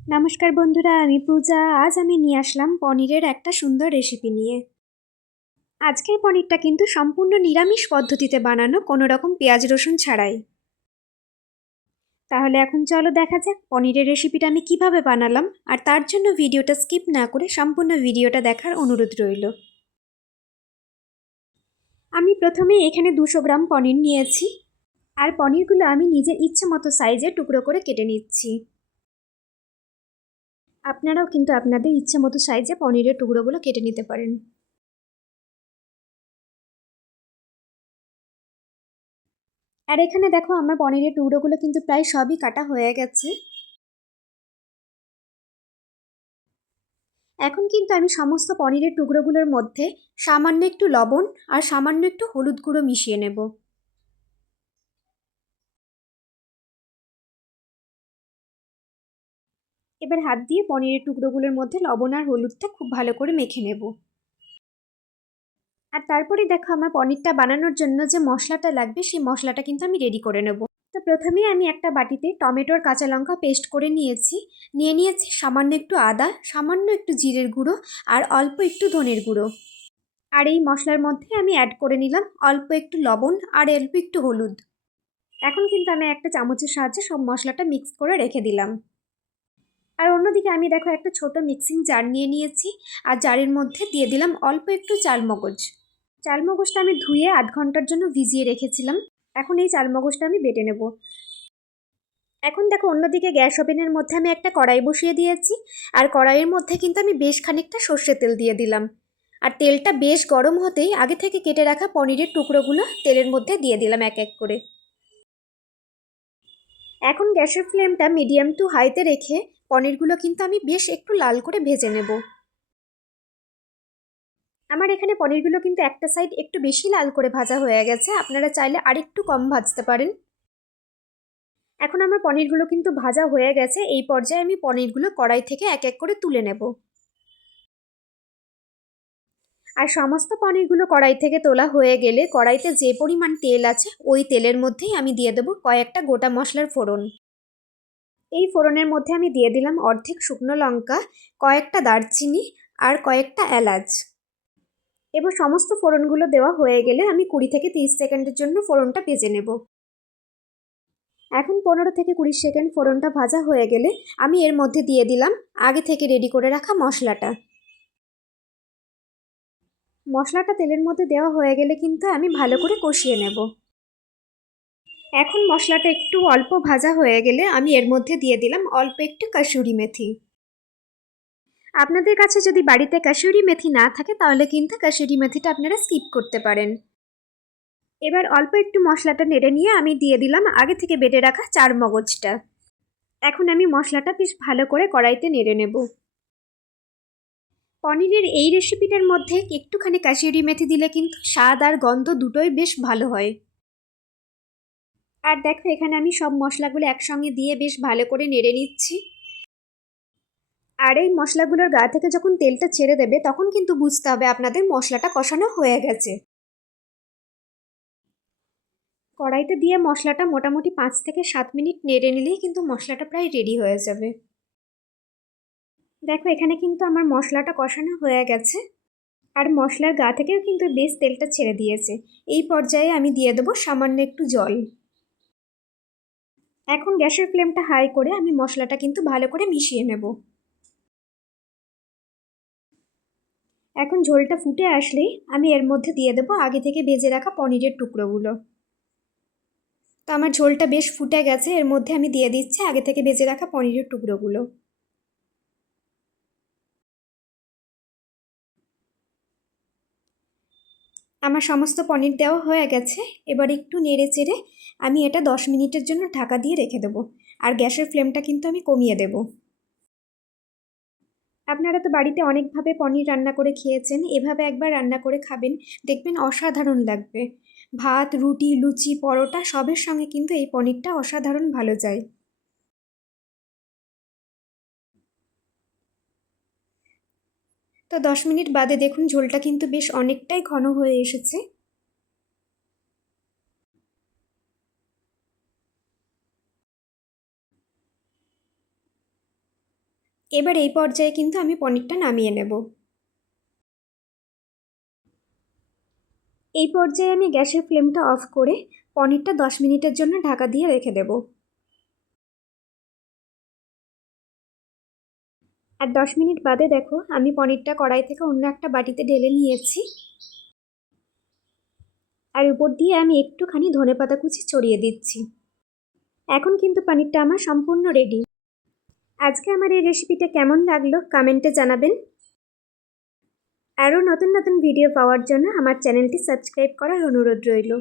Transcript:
নমস্কার বন্ধুরা, আমি পূজা। আজ আমি নিয়ে আসলাম পনিরের একটা সুন্দর রেসিপি নিয়ে। আজকের পনিরটা কিন্তু সম্পূর্ণ নিরামিষ পদ্ধতিতে বানানো, কোনো রকম পেঁয়াজ রসুন ছাড়াই। তাহলে এখন চলো দেখা যাক পনিরের রেসিপিটা আমি কিভাবে বানালাম, আর তার জন্য ভিডিওটা স্কিপ না করে সম্পূর্ণ ভিডিওটা দেখার অনুরোধ রইল। আমি প্রথমে এখানে 200 গ্রাম পনির নিয়েছি, আর পনিরগুলো আমি নিজের ইচ্ছে মতো সাইজে টুকরো করে কেটে নিচ্ছি। আপনারাও কিন্তু আপনাদের ইচ্ছে মতো সাইজে পনিরের টুকরোগুলো কেটে নিতে পারেন। আর এখানে দেখো আমার পনিরের টুকরোগুলো কিন্তু প্রায় সবই কাটা হয়ে গেছে। এখন কিন্তু আমি সমস্ত পনিরের টুকরোগুলোর মধ্যে সামান্য একটু লবণ আর সামান্য একটু হলুদ গুঁড়ো মিশিয়ে নেব। এবার হাত দিয়ে পনিরের টুকরোগুলোর মধ্যে লবণ আর হলুদটা খুব ভালো করে মেখে নেব। আর তারপরে দেখো আমার পনিরটা বানানোর জন্য যে মশলাটা লাগবে সেই মশলাটা কিন্তু আমি রেডি করে নেব। তো প্রথমেই আমি একটা বাটিতে টমেটোর কাঁচা লঙ্কা পেস্ট করে নিয়েছি সামান্য একটু আদা, সামান্য একটু জিরের গুঁড়ো আর অল্প একটু ধনের গুঁড়ো। আর এই মশলার মধ্যে আমি অ্যাড করে নিলাম অল্প একটু লবণ আর অল্প একটু হলুদ। এখন কিন্তু আমি একটা চামচের সাহায্যে সব মশলাটা মিক্স করে রেখে দিলাম। আর অন্যদিকে আমি দেখো একটা ছোট মিক্সিং জার নিয়েছি, আর জারের মধ্যে দিয়ে দিলাম অল্প একটু চালমগজ। চালমগজটা আমি ধুয়ে আধ ঘন্টার জন্য ভিজিয়ে রেখেছিলাম। এখন এই চালমগজটা আমি বেটে নেব। এখন দেখো অন্যদিকে গ্যাস ওভেনের মধ্যে আমি একটা কড়াই বসিয়ে দিয়েছি, আর কড়াইয়ের মধ্যে কিন্তু আমি বেশ খানিকটা সর্ষের তেল দিয়ে দিলাম। আর তেলটা বেশ গরম হতেই আগে থেকে কেটে রাখা পনিরের টুকরোগুলো তেলের মধ্যে দিয়ে দিলাম এক এক করে। এখন গ্যাসের ফ্লেমটা মিডিয়াম টু হাইতে রেখে পনিরগুলো কিন্তু আমি বেশ একটু লাল করে ভেজে নেব। আমার এখানে পনিরগুলো কিন্তু একটা সাইড একটু বেশি লাল করে ভাজা হয়ে গেছে, আপনারা চাইলে আরেকটু কম ভাজতে পারেন। এখন আমার পনিরগুলো কিন্তু ভাজা হয়ে গেছে, এই পর্যায়ে আমি পনিরগুলো কড়াই থেকে এক এক করে তুলে নেব। আর সমস্ত পনিরগুলো কড়াই থেকে তোলা হয়ে গেলে কড়াইতে যে পরিমাণ তেল আছে ওই তেলের মধ্যেই আমি দিয়ে দেবো কয়েকটা গোটা মশলার ফোড়ন। এই ফোড়নের মধ্যে আমি দিয়ে দিলাম অর্ধেক শুকনো লঙ্কা, কয়েকটা দারচিনি আর কয়েকটা এলাচ। এবার সমস্ত ফোড়নগুলো দেওয়া হয়ে গেলে আমি 20 থেকে 30 সেকেন্ডের জন্য ফোড়নটা ভেজে নেব। এখন 15 থেকে 20 সেকেন্ড ফোড়নটা ভাজা হয়ে গেলে আমি এর মধ্যে দিয়ে দিলাম আগে থেকে রেডি করে রাখা মশলাটা। মশলাটা তেলের মধ্যে দেওয়া হয়ে গেলে কিন্তু আমি ভালো করে কষিয়ে নেব। এখন মশলাটা একটু অল্প ভাজা হয়ে গেলে আমি এর মধ্যে দিয়ে দিলাম অল্প একটু কাসুরি মেথি। আপনাদের কাছে যদি বাড়িতে কাসুরি মেথি না থাকে তাহলে কিন্তু কাসুরি মেথিটা আপনারা স্কিপ করতে পারেন। এবার অল্প একটু মশলাটা নেড়ে নিয়ে আমি দিয়ে দিলাম আগে থেকে বেটে রাখা চারমগজটা। এখন আমি মশলাটা বেশ ভালো করে কড়াইতে নেড়ে নেব। পনিরের এই রেসিপিটার মধ্যে একটুখানি কাসুরি মেথি দিলে কিন্তু স্বাদ আর গন্ধ দুটোই বেশ ভালো হয়। আর দেখো এখানে আমি সব মশলাগুলো একসঙ্গে দিয়ে বেশ ভালো করে নেড়ে নিচ্ছি। আর এই মশলাগুলোর গা থেকে যখন তেলটা ছেড়ে দেবে তখন কিন্তু বুঝতে হবে আপনাদের মশলাটা কষানো হয়ে গেছে। কড়াইতে দিয়ে মশলাটা মোটামুটি 5 থেকে 7 মিনিট নেড়ে নিলেই কিন্তু মশলাটা প্রায় রেডি হয়ে যাবে। দেখো এখানে কিন্তু আমার মশলাটা কষানো হয়ে গেছে, আর মশলার গা থেকেও কিন্তু বেশ তেলটা ছেড়ে দিয়েছে। এই পর্যায়ে আমি দিয়ে দেবো সামান্য একটু জল। এখন গ্যাসের ফ্লেমটা হাই করে আমি মশলাটা কিন্তু ভালো করে মিশিয়ে নেব। এখন ঝোলটা ফুটে আসলেই আমি এর মধ্যে দিয়ে দেবো আগে থেকে ভেজে রাখা পনিরের টুকরোগুলো। তো আমার ঝোলটা বেশ ফুটে গেছে, এর মধ্যে আমি দিয়ে দিচ্ছি আগে থেকে ভেজে রাখা পনিরের টুকরোগুলো। আমার সমস্ত পনির দেওয়া হয়ে গেছে। এবার একটু নেড়ে চেড়ে আমি এটা 10 মিনিটের জন্য ঢাকা দিয়ে রেখে দেবো। আর গ্যাসের ফ্লেমটা কিন্তু আমি কমিয়ে দেব। আপনারা তো বাড়িতে অনেকভাবে পনির রান্না করে খেয়েছেন, এভাবে একবার রান্না করে খাবেন, দেখবেন অসাধারণ লাগবে। ভাত, রুটি, লুচি, পরোটা সবের সঙ্গে কিন্তু এই পনিরটা অসাধারণ ভালো যায়। তো 10 মিনিট বাদে দেখুন ঝোলটা কিন্তু বেশ অনেকটাই ঘন হয়ে এসেছে। এবার এই পর্যায়ে কিন্তু আমি পনিরটা নামিয়ে নেব। এই পর্যায়ে আমি গ্যাসের ফ্লেমটা অফ করে পনিরটা 10 মিনিটের জন্য ঢাকা দিয়ে রেখে দেব। আর 10 মিনিট বাদে দেখো আমি পনিরটা কড়াই থেকে অন্য একটা বাটিতে ঢেলে নিয়েছি। আর উপর দিয়ে আমি একটুখানি ধনেপাতা কুচি ছড়িয়ে দিচ্ছি। এখন কিন্তু পনিরটা আমার সম্পূর্ণ রেডি। আজকে আমার এই রেসিপিটা কেমন লাগলো কমেন্টে জানাবেন। আরও নতুন নতুন ভিডিও পাওয়ার জন্য আমার চ্যানেলটি সাবস্ক্রাইব করার অনুরোধ রইল।